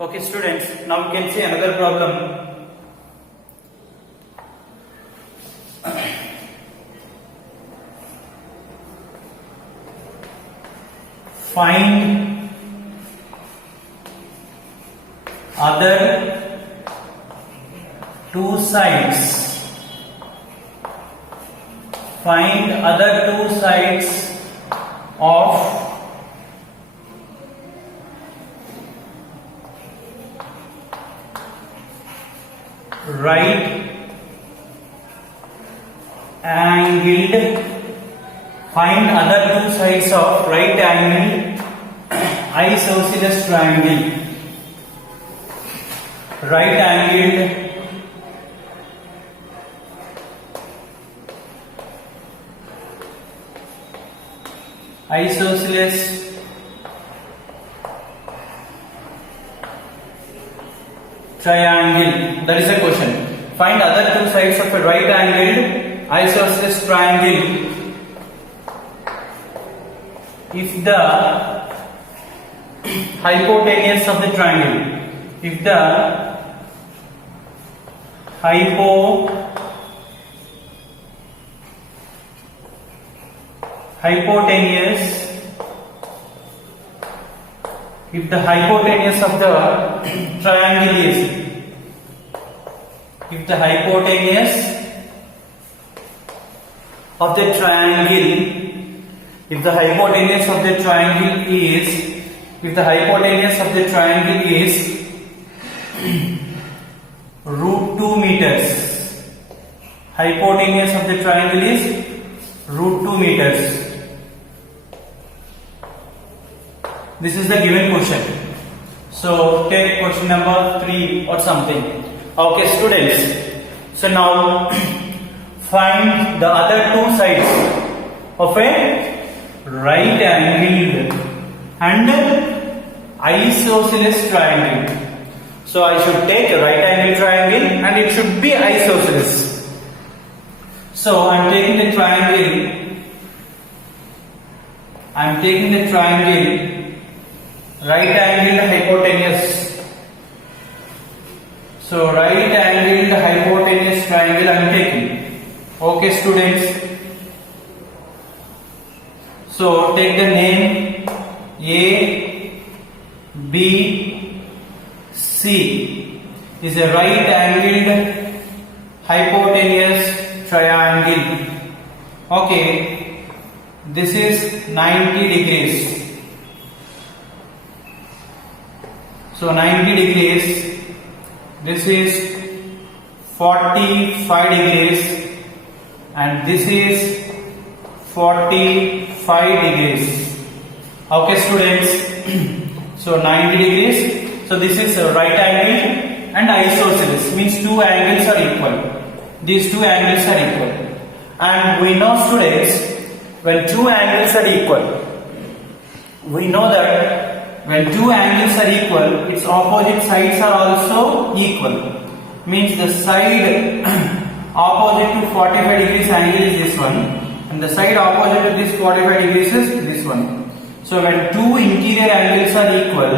Okay, students, now we can see another problem. Find other two sides. Find other two sides of right angled. Find other two sides of right angled isosceles triangle. Right angled isosceles triangle. That is the question. Find other two sides of a right angled isosceles triangle if the hypotenuse of the triangle, if the hypotenuse of the triangle is, if the hypotenuse of the triangle is root 2 meters. Hypotenuse of the triangle is root 2 meters. This is the given question. So take question number 3 or something. Okay, students. So now find the other two sides of a right angled and isosceles triangle. So I should take a right angled triangle and it should be isosceles. So I am taking the triangle right angled hypotenuse. So right angled hypotenuse triangle I am taking. Okay, students. So take the name A, B, C is a right angled hypotenuse triangle. Okay, this is 90 degrees. So 90 degrees, this is 45 degrees and this is 45 degrees. Okay, students. So 90 degrees. So this is right angle and isosceles, means two angles are equal. These two angles are equal. And we know, students, when two angles are equal, we know that when two angles are equal, its opposite sides are also equal. Means the side opposite to 45 degrees angle is this one, and the side opposite to this 45 degrees is this one. So when two interior angles are equal,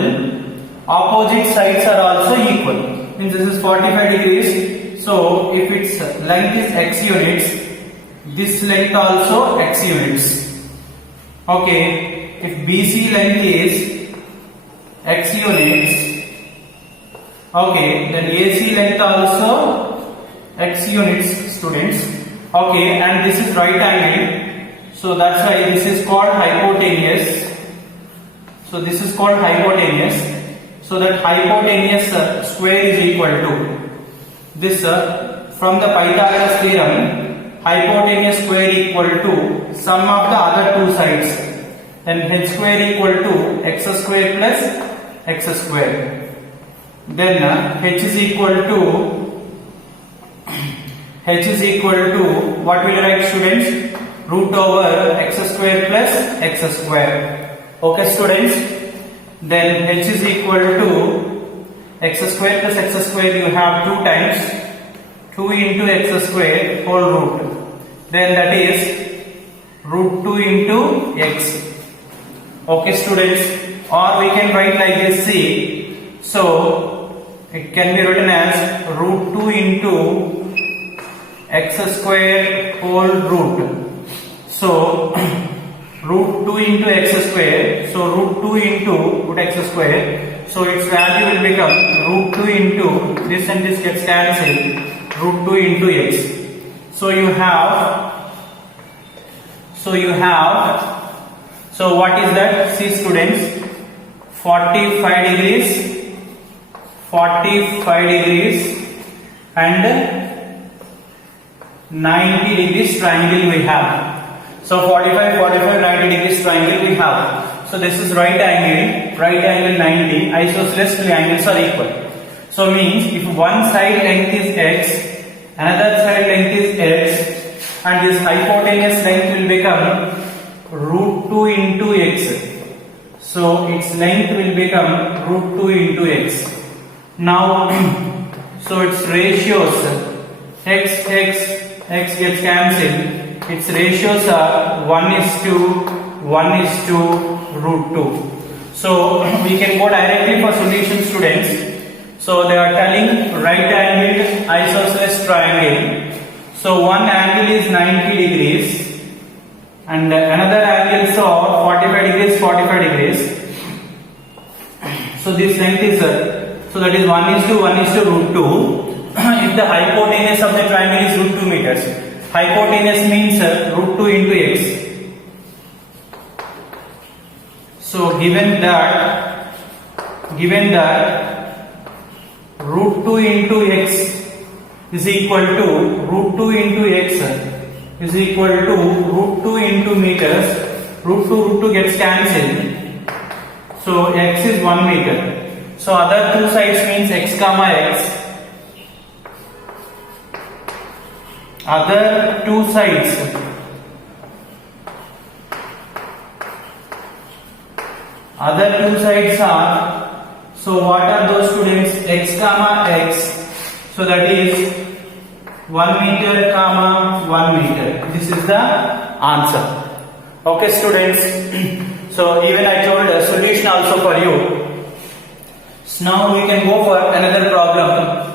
opposite sides are also equal. Means this is 45 degrees. So if its length is x units, this length also x units. Okay, if BC length is x units, okay, then AC length also x units, students. Okay, and this is right angle, so that's why this is called hypotenuse. So this is called hypotenuse. So that hypotenuse square is equal to this from the Pythagoras theorem, hypotenuse square equal to sum of the other two sides. Then h square equal to x square plus x square. Then h is equal to what will you write, students? Root over x square plus x square. Okay, students. Then h is equal to x square plus x square. You have 2 times 2 into x square whole root. Then that is root 2 into x. Okay, students. Or we can write like this. See, So it can be written as root 2 into x square whole root. So root 2 into x square. So root 2 into root x square. So its value will become root 2 into this and this gets cancelled, root 2 into x. So what is that? See students, 45 degrees, 45 degrees and 90 degrees triangle we have. So 45, 45, 90 degrees triangle we have. So this is right angle 90, isosceles triangles are equal. So means if one side length is x, another side length is x, and this hypotenuse length will become root 2 into x. So its length will become root 2 into x. Now, so its ratios x gets cancelled. Its ratios are 1:1:root 2. So we can go directly for solution, students. So they are telling right angled isosceles triangle. So one angle is 90 degrees and another angle so 45 degrees, 45 degrees. So this length is so that is 1:1:root 2. If the hypotenuse of the triangle is root 2 meters, hypotenuse means root 2 into x. So given that root 2 into x is equal to root 2 into x is equal to root 2 into meters. Root 2 gets cancelled. So x is 1 meter. So other two sides means x comma x. Other two sides are, so what are those students? X comma x. So that is 1 meter comma 1 meter. This is the answer. Okay students. So even I told a solution also for you. So now we can go for another problem.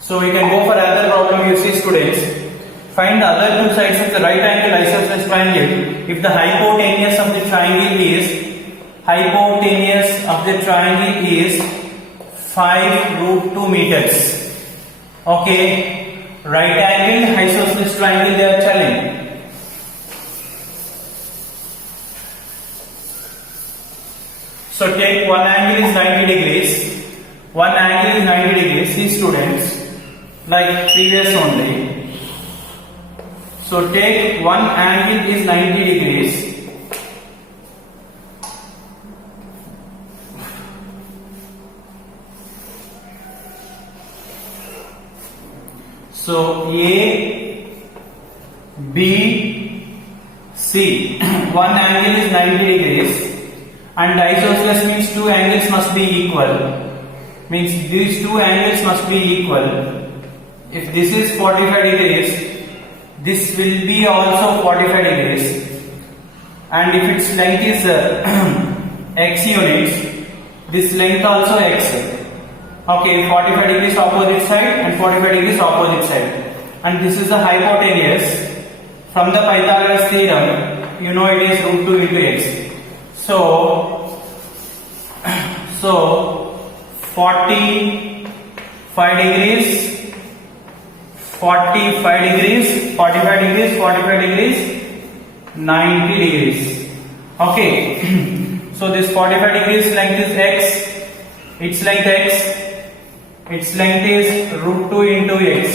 So we can go for another problem. You see students, find the other two sides of the right angle isosceles triangle if the hypotenuse of the triangle is 5 root 2 meters. Okay, right angle isosceles triangle they are telling. So take one angle is 90 degrees. One angle is 90 degrees. See students, like previous only. So take one angle is 90 degrees. So A, B, C. One angle is 90 degrees and isosceles means two angles must be equal. Means these two angles must be equal. If this is 45 degrees, this will be also 45 degrees. And if its length is x units, this length also x. Okay, 45 degrees opposite side and 45 degrees opposite side. And this is the hypotenuse. From the Pythagoras theorem, you know it is root 2 into x. So 45 degrees, 45 degrees, 45 degrees, 45 degrees, 90 degrees. Okay. So this 45 degrees length is x, its length x, its length is root 2 into x.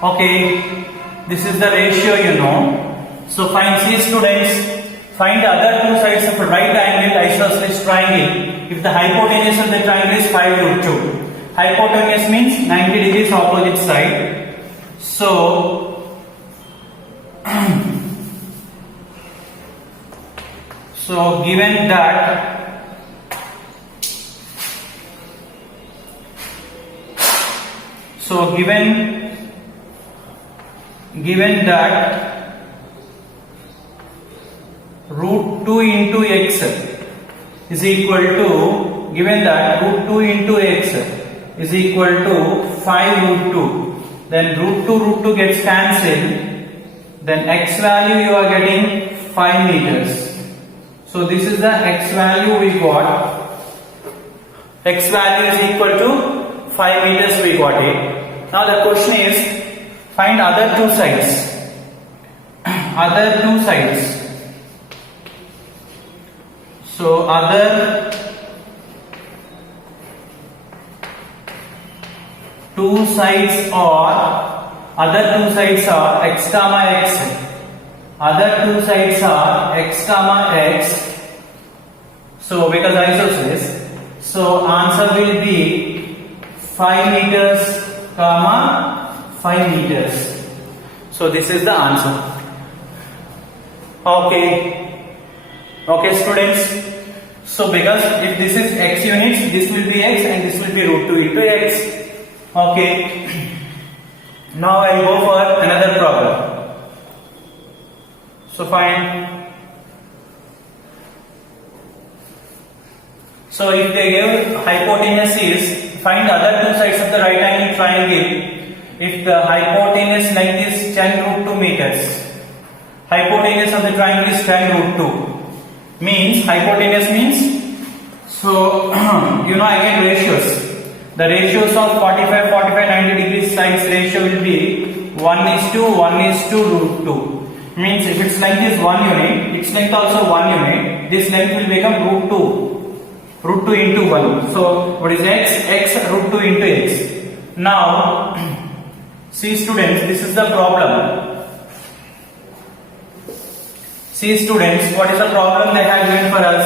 Okay. This is the ratio you know. So find C students. Find the other two sides of a right angle isosceles triangle if the hypotenuse of the triangle is 5 root 2. Hypotenuse means 90 degrees opposite side. So given that root 2 into x is equal to, given that root 2 into x is equal to 5 root 2, then root 2 gets cancelled, then x value you are getting 5 meters. So this is the x value we got. X value is equal to 5 meters we got it. Now the question is, find other two sides. Other two sides. So other two sides are x comma x. Other two sides are x comma x. So because isosceles, so answer will be 5 meters comma 5 meters. So this is the answer. Okay students. So because if this is x units, this will be x and this will be root 2 into x. Okay. Now I will go for another problem. So fine. So if they give hypotenuse is, find other two sides of the right angle triangle. If the hypotenuse length is 10 root 2 meters. Hypotenuse of the triangle is 10 root 2. Means, hypotenuse means, so you know again ratios. The ratios of 45, 90 degrees sides ratio will be 1:1:root 2. Means if its length is 1 unit, its length also 1 unit, this length will become root 2. Root 2 into 1. So what is x? X root 2 into x. Now, see students, this is the problem. See students, what is the problem they have given for us?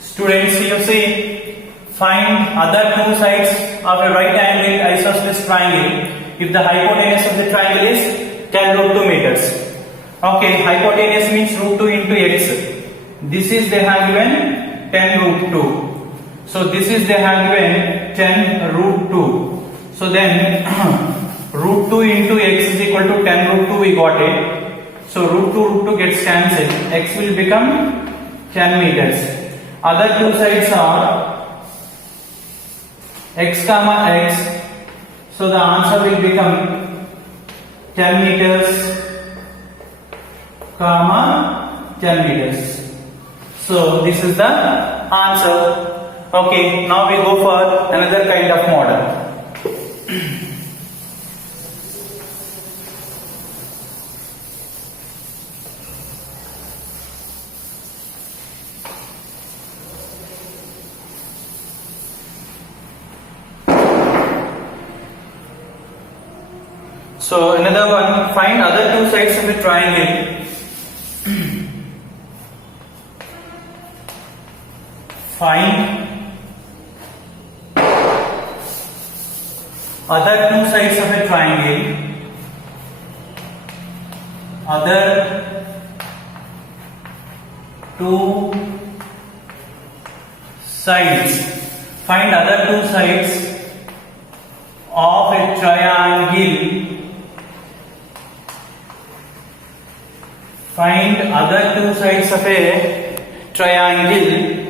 Students, you see, find other two sides of a right angle isosceles triangle if the hypotenuse of the triangle is 10 root 2 meters. Okay, hypotenuse means root 2 into x. This is they have given 10 root 2. So this is they have given 10 root 2. So then root 2 into x is equal to 10 root 2 we got it. So root 2 gets cancelled. X will become 10 meters. Other two sides are x comma x. So the answer will become 10 meters comma 10 meters. So this is the answer. Okay, now we go for another kind of model. So another one, find other two sides of a triangle. Find other two sides of a triangle. Other two sides. Find other two sides of a triangle. Find other two sides of a triangle.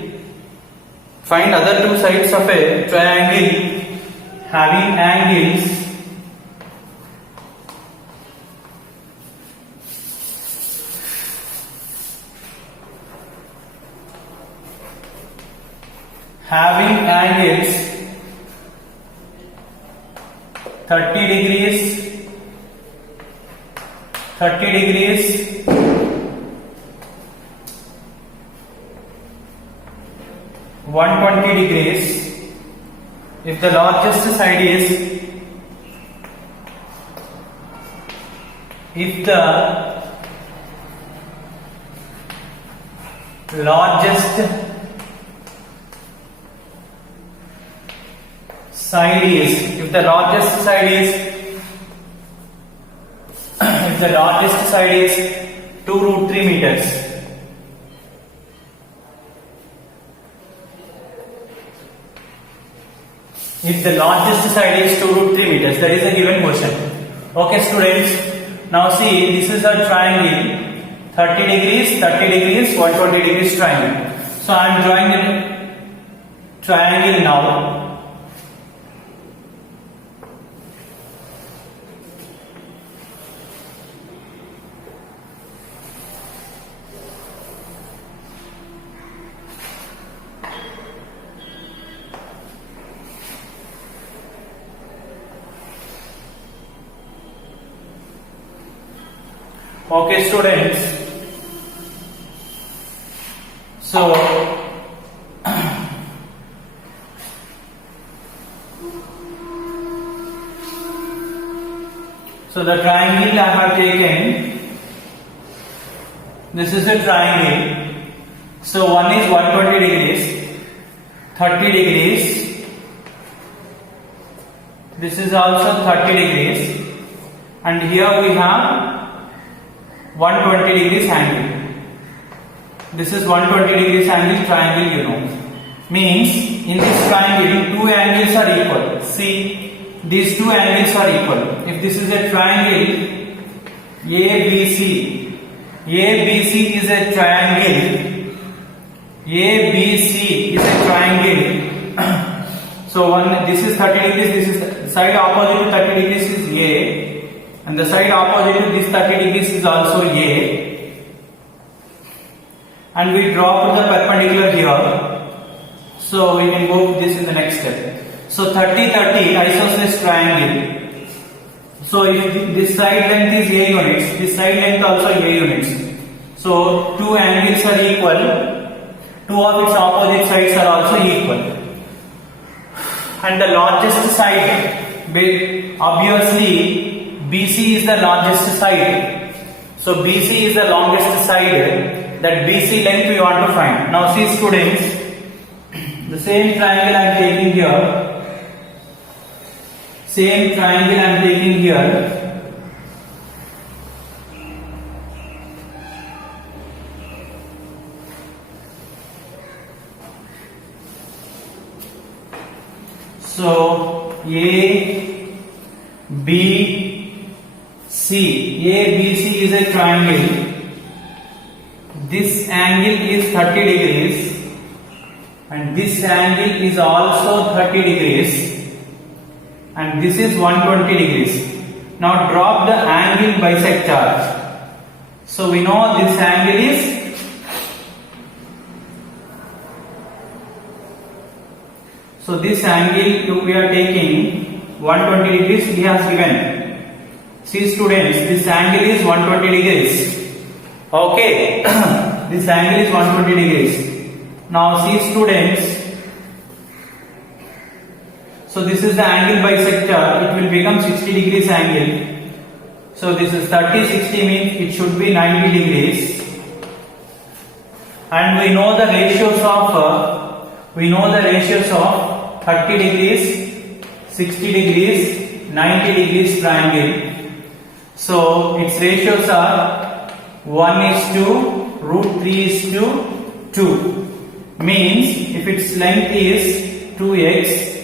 Find other two sides of a triangle having angles having angles 30 degrees, 120 degrees. If the largest side is, if the largest side is, if the largest side is 2 root 3 meters. if the largest side is 2 root 3 meters. That is a given question. Okay students, now see, this is a triangle, 30 degrees, 120 degrees triangle. So I am drawing the triangle now. Okay students, so the triangle I have taken, this is a triangle. So one is 120 degrees, 30 degrees, this is also 30 degrees, and here we have 120 degrees angle. This is 120 degrees angle triangle, you know. Means in this triangle, two angles are equal. See, these two angles are equal. If this is a triangle ABC, ABC is a triangle. ABC is a triangle. So this is 30 degrees. This is the side opposite to 30 degrees is A. And the side opposite to this 30 degrees is also A. And we draw the perpendicular here. So we can go with this in the next step. So 30-30 isosceles triangle. So if this side length is A units, this side length also A units. So two angles are equal. Two of its opposite sides are also equal. And the largest side, obviously, BC is the largest side. So BC is the longest side. That BC length we want to find. Now see students, the same triangle I am taking here. Same triangle I am taking here. So A, B, C. ABC is a triangle. This angle is 30 degrees and this angle is also 30 degrees and this is 120 degrees. Now drop the angle bisector. So we know this angle is this angle we are taking 120 degrees he has given. See students, this angle is 120 degrees. Okay, this angle is 120 degrees. Now see students, so this is the angle bisector, it will become 60 degrees angle. So this is 30, 60 means it should be 90 degrees. And we know the ratios of 30 degrees, 60 degrees, 90 degrees triangle. So its ratios are 1:√3:2. Means if its length is 2x,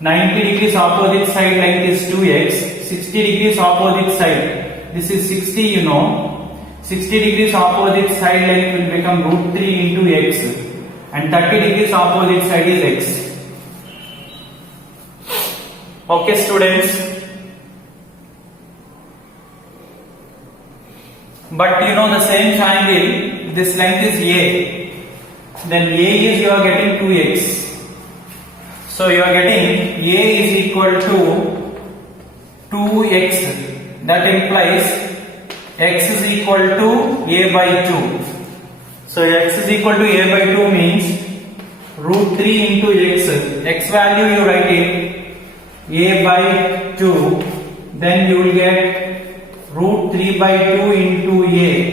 90 degrees opposite side length is 2x, 60 degrees opposite side, this is 60 you know, 60 degrees opposite side length will become √3 into x and 30 degrees opposite side is x. Okay students. But you know the same triangle, this length is A. Then A is you are getting 2x. So you are getting A is equal to 2x. That implies x is equal to A by 2. So x is equal to A by 2 means √3 into x. X value you write it A by 2. Then you will get √3 by 2 into A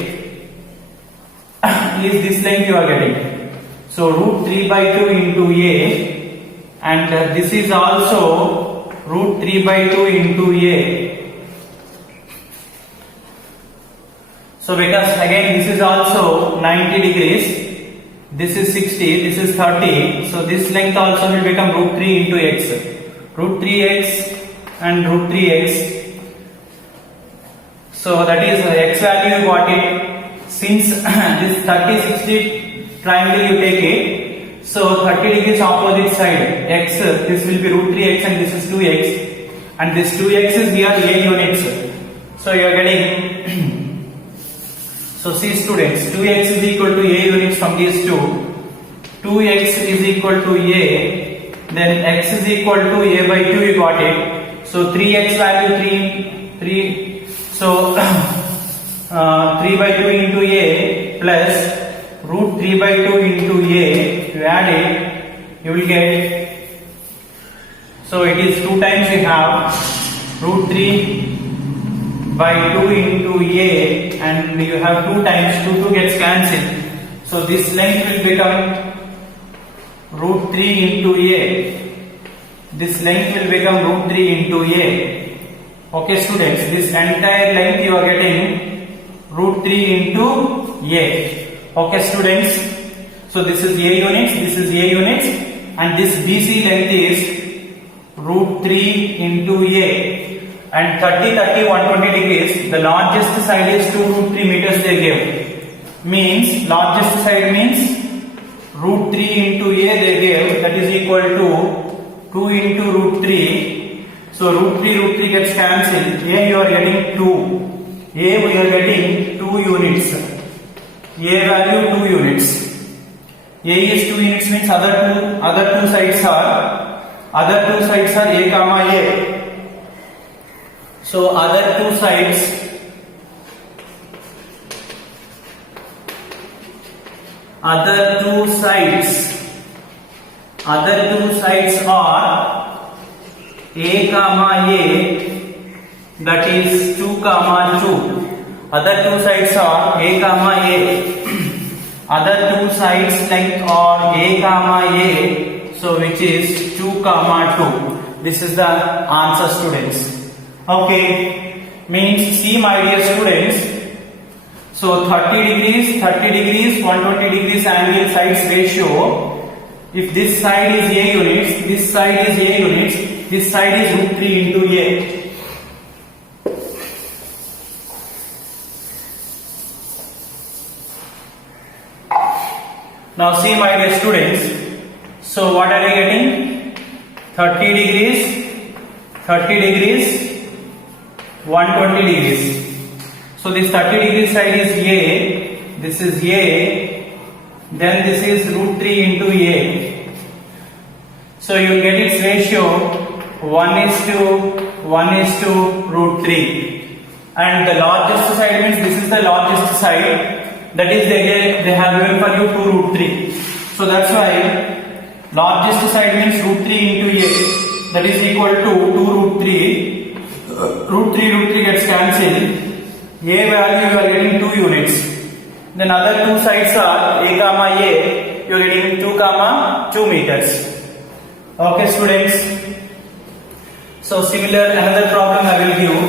is this length you are getting. So √3 by 2 into A and this is also √3 by 2 into A. So because again this is also 90 degrees This is 60, this is 30. So this length also will become root 3 into x. Root 3x and root 3x. So that is x value you got it. Since this 30, 60 triangle you take it. So 30 degrees opposite side x, this will be root 3x and this is 2x. And this 2x is here a units. So you are getting so see students, 2x is equal to a units from these two. 2x is equal to a, then x is equal to a by 2, you got it. So 3x value 3, so 3 by 2 into a plus root 3 by 2 into a, you add it, you will get, so it is 2 times we have root 3 by 2 into a, and you have 2 times 2 gets cancelled. So this length will become root 3 into a. This length will become root 3 into a. Okay students, this entire length you are getting root 3 into a. Okay students, so this is a units, this is a units, and this BC length is root 3 into a. And 30, 30, 120 degrees, the largest side is 2 root 3 meters they gave. Means, largest side means root 3 into a they gave, that is equal to 2 into root 3. So root 3 gets cancelled. A you are getting 2. A we are getting 2 units. A value 2 units. A is 2 units means other two sides are a comma a. So other two sides are a comma a, that is 2 comma 2. Other two sides are a comma a. Other two sides length are a comma a, so which is 2 comma 2. This is the answer students. Okay, means see my dear students, so 30 degrees, 120 degrees angle sides ratio. If this side is a units, this side is a units, this side is root 3 into a. Now see my dear students, so what are you getting? 30 degrees, 120 degrees. So this 30 degree side is a, this is a, then this is root 3 into a. So you get its ratio 1 is to root 3. And the largest side means this is the largest side, that is they have given for you 2 root 3. So that's why largest side means root 3 into a, that is equal to 2 root 3. Root 3 gets cancelled. A value you are getting 2 units. Then other two sides are a comma a, you are getting 2 comma 2 meters. Okay students. So similar another problem I will give.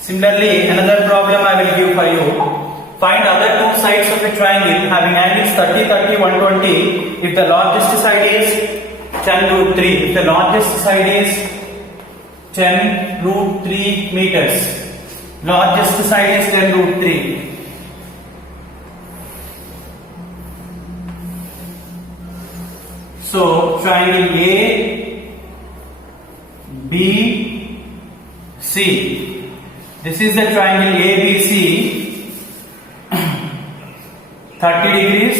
Similarly another problem I will give for you. Find other two sides of a triangle having angles 30, 30, 120 if the largest side is 10 root 3. If the largest side is 10 root 3 meters. Largest side is 10 root 3. So triangle A, B, C. This is the triangle ABC. 30 degrees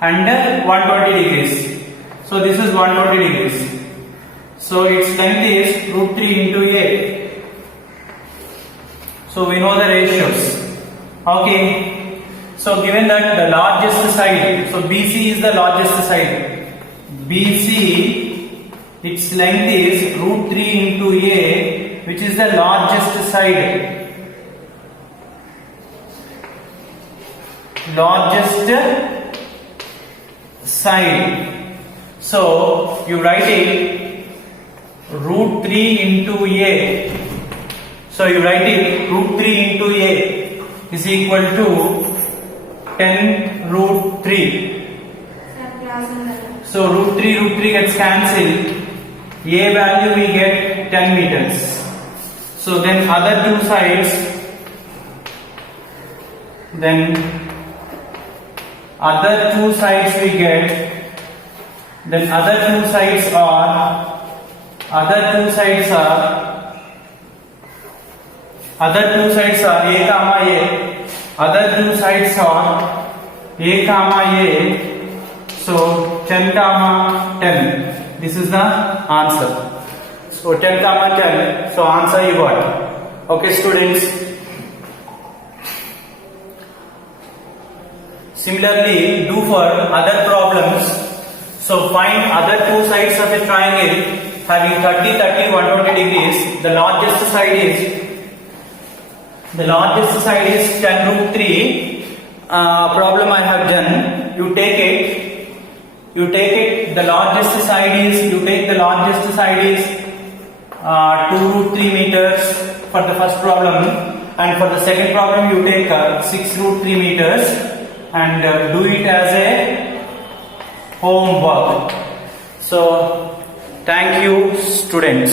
and 120 degrees. So this is 120 degrees. So its length is root 3 into a. So we know the ratios. Okay. So given that the largest side, so BC is the largest side. BC, its length is root 3 into a, which is the largest side. So you write it root 3 into a. So So you write it root 3 into a is equal to 10 root 3. So root 3 gets cancelled. A value we get 10 meters. So then other two sides, we get, then other two sides are a comma a. Other two sides are a comma a. So 10 comma 10. This is the answer. So 10 comma 10. So answer you got. Okay, students. Similarly, do for other problems. So find other two sides of a triangle having 30, 30, 120 degrees. The largest side is 10 root 3. Problem I have done. You take it. The largest side is 2 root 3 meters for the first problem, and for the second problem you take 6 root 3 meters and do it as a homework. So thank you, students.